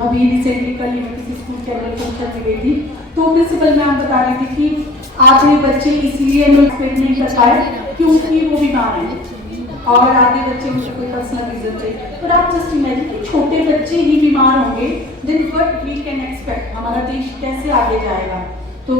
अभी रिसेंटली कल ही मैं किसी स्कूल के अंदर फंक्शन में गई थी, तो प्रिंसिपल मैम बता रही थी कि आधे बच्चे इसलिए एडमिट नहीं कर पाए क्योंकि वो बीमार हैं, और आधे बच्चे उनसे कोई पर्सनल रीजन थे। पर आप जस्ट इमेजिन कि छोटे बच्चे ही बीमार होंगे, then what we can expect, हमारा देश कैसे आगे जाएगा। तो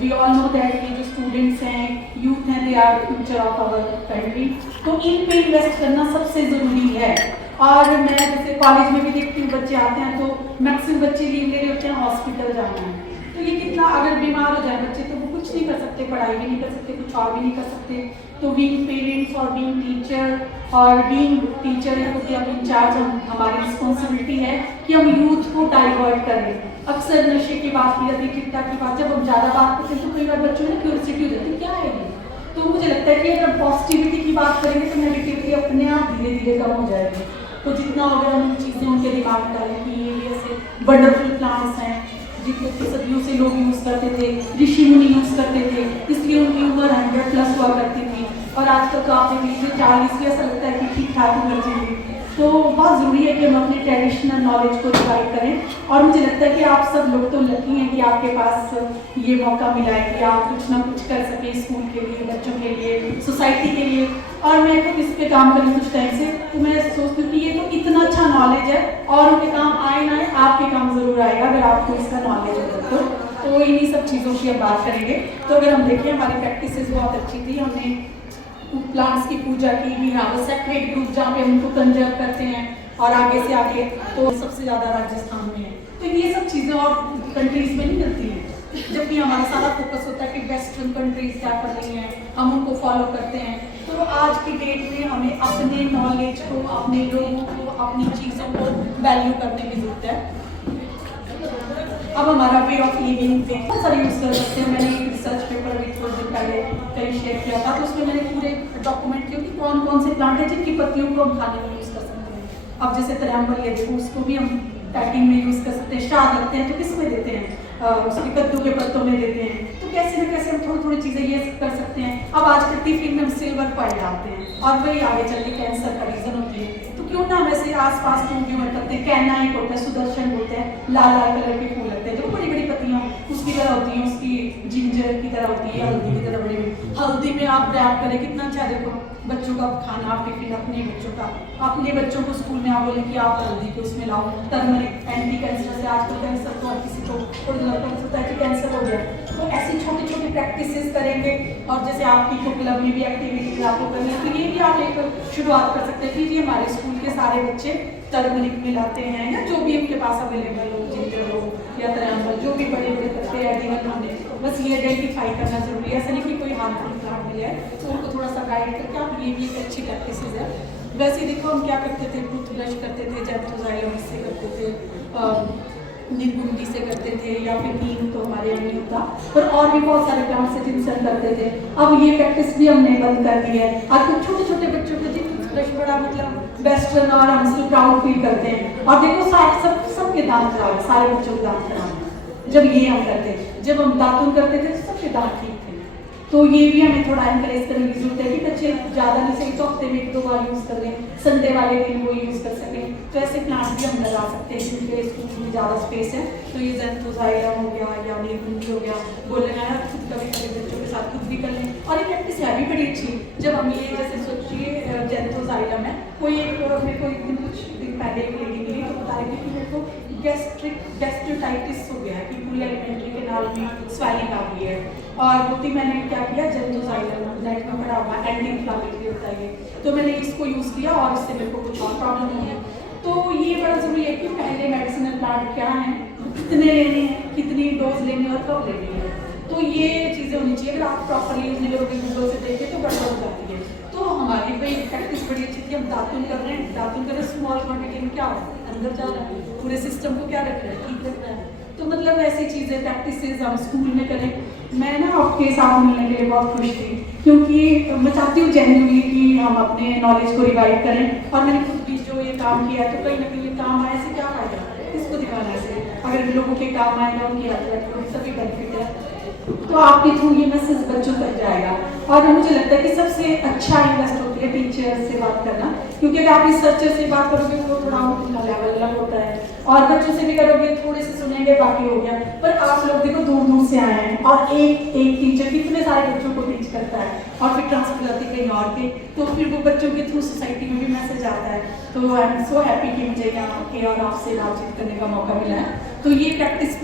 वी ऑल नो दैट ये जो स्टूडेंट्स हैं, यूथ हैं, they are future of our country, तो इन पे इन्वेस्ट करना सबसे ज़रूरी है। और मैं जैसे कॉलेज में भी देखती हूँ, बच्चे आते हैं तो मैक्सिमम बच्चे लीव ले रहे होते हैं हॉस्पिटल जाना है, तो ये कितना, अगर बीमार हो जाए बच्चे तो वो कुछ नहीं कर सकते, पढ़ाई भी नहीं कर सकते, कुछ और भी नहीं कर सकते। तो बीइंग पेरेंट्स और बीइंग टीचर और बीइंग टीचर है तो हम इंचार्ज, हमारी रिस्पॉन्सिबिलिटी है कि हम यूथ को डाइवर्ट करें। अक्सर नशे की बात की जाती है, चिट्टा की बात, जब हम ज़्यादा बात करते हैं तो कई बार बच्चों में क्यूरियोसिटी हो जाती है क्या है ये। तो मुझे लगता है कि अगर पॉजिटिविटी की बात करेंगे तो नेगेटिविटी अपने आप धीरे धीरे कम हो जाएगी। तो जितना अगर हम चीज़ें उनके दिमाग में डालें कि ये भी ऐसे वंडरफुल प्लांट्स हैं जिनको सदियों से लोग यूज़ करते थे, ऋषि मुनि यूज़ करते थे, इसलिए उनकी उम्र 100+ हुआ करती थी, और आजकल तो आपने देखिए 40 भी ऐसा लगता है कि ठीक ठाक उम्र चलेगी। तो बहुत ज़रूरी है कि हम अपने ट्रेडिशनल नॉलेज को रिवाइव करें, और मुझे लगता है कि आप सब लोग तो लकी हैं कि आपके पास ये मौका मिला है कि आप कुछ ना कुछ कर सकें स्कूल के लिए, बच्चों के लिए, सोसाइटी के लिए। और मैं खुद इस पे काम करी कुछ टाइम से, तो मैं सोचती हूँ कि ये तो इतना अच्छा नॉलेज है, और उनके काम आए ना आए आपके काम ज़रूर आएगा अगर आपको इसका नॉलेज हो तो इन्हीं सब चीज़ों की हम बात करेंगे। तो अगर हम देखें हमारी प्रैक्टिसेस बहुत अच्छी थी, हमने प्लांट्स की पूजा की भी, यहाँ सेक्रेट ग्रुप जहाँ पे उनको कंजर्व करते हैं, और आगे से आगे तो सबसे ज़्यादा राजस्थान में है। तो ये सब चीज़ें और कंट्रीज़ में नहीं मिलती हैं, जबकि हमारा सारा फोकस होता है कि वेस्टर्न कंट्रीज़ क्या कर रही हैं, हम उनको फॉलो करते हैं। तो आज की डेट में हमें अपने नॉलेज को, अपने लोगों को, अपनी चीज़ों को वैल्यू करने की जरूरत है। अब हमारा वे ऑफ लिविंग पे बहुत सारे यूज़ कर सकते हैं। मैंने एक रिसर्च पेपर भी थोड़े दिन पहले कहीं शेयर किया था, तो उसमें मैंने पूरे डॉक्यूमेंट किया कि कौन कौन से प्लांट है जिनकी पत्तियों को हम खाने में यूज़ कर सकते हैं। अब जैसे तरंबल है, देखो उसको भी हम पैकिंग में यूज़ कर सकते हैं। शाद लगते हैं तो किस में देते हैं, उसके कद्दू के पत्तों में देते हैं। तो कैसे न कैसे हम थोड़ी थोड़ी चीज़ें ये कर सकते हैं। अब आज के टिफिन में हम सिल्वर कॉइन डालते हैं, और वही आगे चल के कैंसर का रीज़न होती है। तो क्यों ना वैसे आसपास क्यों करते हैं, कहना एक होता है, सुदर्शन बोलते हैं, लाल लाल कलर के फूल लगते हैं, जो बड़ी बड़ी पत्तियाँ उसकी तरह होती हैं, उसकी जिंजर की तरह होती है, हल्दी की तरह बड़ी बड़ी। हल्दी में आप रैप करें, कितना अच्छा, देखो बच्चों का खाना, आप टिफिन अपने बच्चों का, अपने बच्चों को स्कूल में आप बोले कि आप हल्दी को उसमें लाओ, टर्मरिक एंटी कैंसर से, आजकल कैंसर तो हर किसी को होता है कि कैंसर हो गया। तो ऐसी छोटी छोटी प्रैक्टिसेस करेंगे, और जैसे आपकी को क्लब में भी एक्टिविटीज आपको करनी है, तो ये भी आप एक शुरुआत कर सकते हैं कि जी हमारे स्कूल के सारे बच्चे टर्मरिक मिलाते हैं, या जो भी उनके पास अवेलेबल हो, जिंजर हो या तरंबल, जो भी बड़े बड़े पत्ते एडिबल होंगे, बस ये आइडेंटिफाई करना जरूरी है। ऐसा नहीं कि कोई हार्मफुल प्लांट मिले है तो उनको थोड़ा सा गाइड करके आप, ये भी एक अच्छी प्रैक्टिसेस है। वैसे देखो हम क्या करते थे, टूथ ब्रश करते थे, जेंथोजाइलम से करते थे, नींबूडी से करते थे, या फिर नीम तो हमारे यहाँ नहीं होता, पर और भी बहुत सारे प्लांट से जिनसे हम करते थे। अब ये प्रैक्टिस भी हमने बंद कर दी है। आजकल छोटे छोटे बच्चों को जी टूथब्रश बड़ा मतलब वेस्टर्न, और हम उसको प्राउड फील करते हैं, और देखो सबके दांत खराब है, सारे बच्चों के दांत खराब है। जब ये हम करते थे, जब हम दातुन करते थे तो सबके दांत ठीक थे। तो ये भी हमें थोड़ा एनकरेज करने की जरूरत है कि बच्चे ज़्यादा नहीं सही तो हफ्ते में 1-2 बार यूज़ कर लें, संडे वाले दिन वो यूज़ कर सकें। तो ऐसे प्लांट भी हम लगा सकते हैं क्योंकि स्कूल में ज़्यादा स्पेस है। तो ये जेंथोजाइलम हो गया या नींबूडी हो गया, वो लगाया, खुद कभी कभी बच्चों के साथ खुद भी कर लें। और ये प्रैक्टिस है भी बड़ी अच्छी, जब हम ये जैसे सोचिए जेंथोजाइलम है, कोई एक मेरे को एक दिन कुछ दिन पहले एक लेडी मिली तो बता रही थी कि मेरे को गैस्ट्राइटिस हो गया है, कि पूरी एलिमेंट्री के नाल में स्वेलिंग आ गई है। और वो थी, मैंने क्या किया, जेंथोजाइलम नेट में पड़ा हुआ एंटी इन्फ्लामेटरी होता है, तो मैंने इसको यूज़ किया और इससे मेरे को कुछ और प्रॉब्लम नहीं है। तो ये बड़ा ज़रूरी है कि पहले मेडिसिनल प्लांट क्या हैं, कितने लेने हैं, कितनी डोज लेनी है और कब लेनी है, तो ये चीज़ें होनी चाहिए। अगर आप प्रॉपरली यूज़ नहीं करोगे, गूगल से देखें तो गड़बड़ हो जाती है। तो हमारी भाई प्रैक्टिस बड़ी अच्छी थी, हम दातुन कर रहे हैं, दातुन कर रहे हैं, स्मॉल क्वान्टिटी में क्या हो रहा है, अंदर जा रहा है, पूरे सिस्टम को क्या रख रहा है, ठीक रख रहा है। तो मतलब ऐसी चीज़ें प्रैक्टिसेस हम स्कूल में करें। मैं ना आपके साथ मिलने के लिए बहुत खुश थी, क्योंकि मैं चाहती हूँ जेन्युइनली कि हम अपने नॉलेज को रिवाइव करें, और मैंने खुद भी जो ये काम किया है तो कहीं ना कहीं ये काम आए से क्या फ़ायदा, इसको दिखाने से अगर लोगों के काम आएगा, उनकी हेल्थ को सभी बेनिफिट है, तो आपके थ्रू ये मैसेज बच्चों तक जाएगा। और मुझे लगता है कि सबसे अच्छा इन्वेस्ट होती है टीचर से बात करना, क्योंकि अगर आप रिसर्चर से बात करोगे तो थोड़ा उनका लेवल अलग होता है, और बच्चों से भी करोगे, थोड़े से सुनेंगे, बाकी हो गया। पर आप लोग देखो दूर दूर से आए हैं और एक एक टीचर कितने सारे बच्चों को टीच करता है और फिर ट्रांसफर जाती है कहीं और के, तो फिर वो बच्चों के थ्रू सोसाइटी में भी मैसेज आता है। तो आई एम सो हैप्पी कि मुझे यहाँ आके और आपसे बातचीत करने का मौका मिला है। तो ये प्रैक्टिस